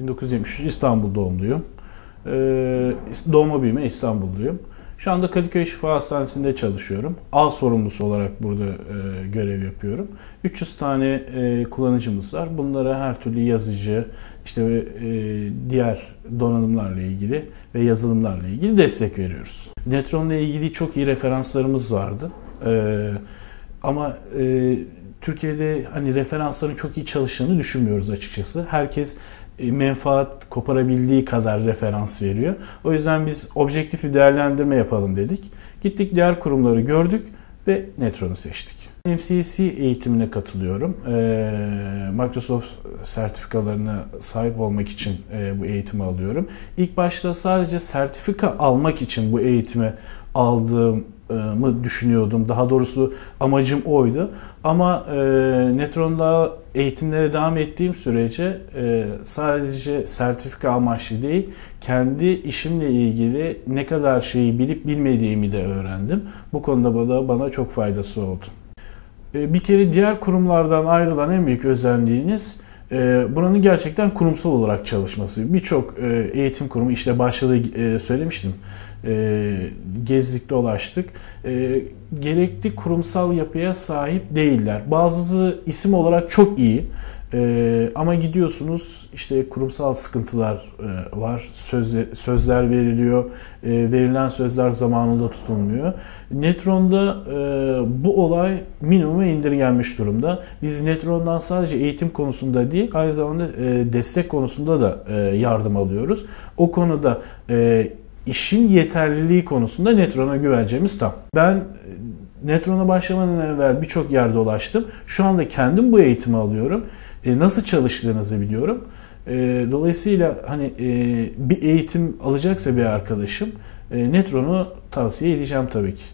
1973 İstanbul doğumluyum. E, doğma büyüme İstanbulluyum. Şu anda Kadıköy Şifa Hastanesi'nde çalışıyorum. Ağ sorumlusu olarak burada e, görev yapıyorum. 300 tane e, kullanıcımız var. Bunlara her türlü yazıcı, işte e, diğer donanımlarla ilgili ve yazılımlarla ilgili destek veriyoruz. Netron'la ilgili çok iyi referanslarımız vardı. E, ama e, Türkiye'de hani referansların çok iyi çalıştığını düşünmüyoruz açıkçası. Herkes menfaat koparabildiği kadar referans veriyor. O yüzden biz objektif bir değerlendirme yapalım dedik. Gittik diğer kurumları gördük ve Netron'u seçtik. MCC eğitimine katılıyorum. Ee, Microsoft sertifikalarına sahip olmak için e, bu eğitimi alıyorum. İlk başta sadece sertifika almak için bu eğitimi aldığım mı düşünüyordum. Daha doğrusu amacım oydu. Ama e, Netron'da eğitimlere devam ettiğim sürece e, sadece sertifika amaçlı değil, kendi işimle ilgili ne kadar şeyi bilip bilmediğimi de öğrendim. Bu konuda bana, bana çok faydası oldu. E, bir kere diğer kurumlardan ayrılan en büyük özelliğiniz e, buranın gerçekten kurumsal olarak çalışması. Birçok e, eğitim kurumu işte başta da e, söylemiştim e, gezdik dolaştık. E, gerekli kurumsal yapıya sahip değiller. Bazısı isim olarak çok iyi. Ee, ama gidiyorsunuz işte kurumsal sıkıntılar e, var, Sözle, sözler veriliyor, e, verilen sözler zamanında tutulmuyor. Netron'da e, bu olay minimuma indirgenmiş durumda. Biz Netron'dan sadece eğitim konusunda değil, aynı zamanda e, destek konusunda da e, yardım alıyoruz. O konuda e, işin yeterliliği konusunda Netron'a güvencemiz tam. Ben e, Netron'a başlamadan evvel birçok yerde dolaştım. Şu anda kendim bu eğitimi alıyorum. E, nasıl çalıştığınızı biliyorum. E, dolayısıyla hani e, bir eğitim alacaksa bir arkadaşım e, Netron'u tavsiye edeceğim tabii ki.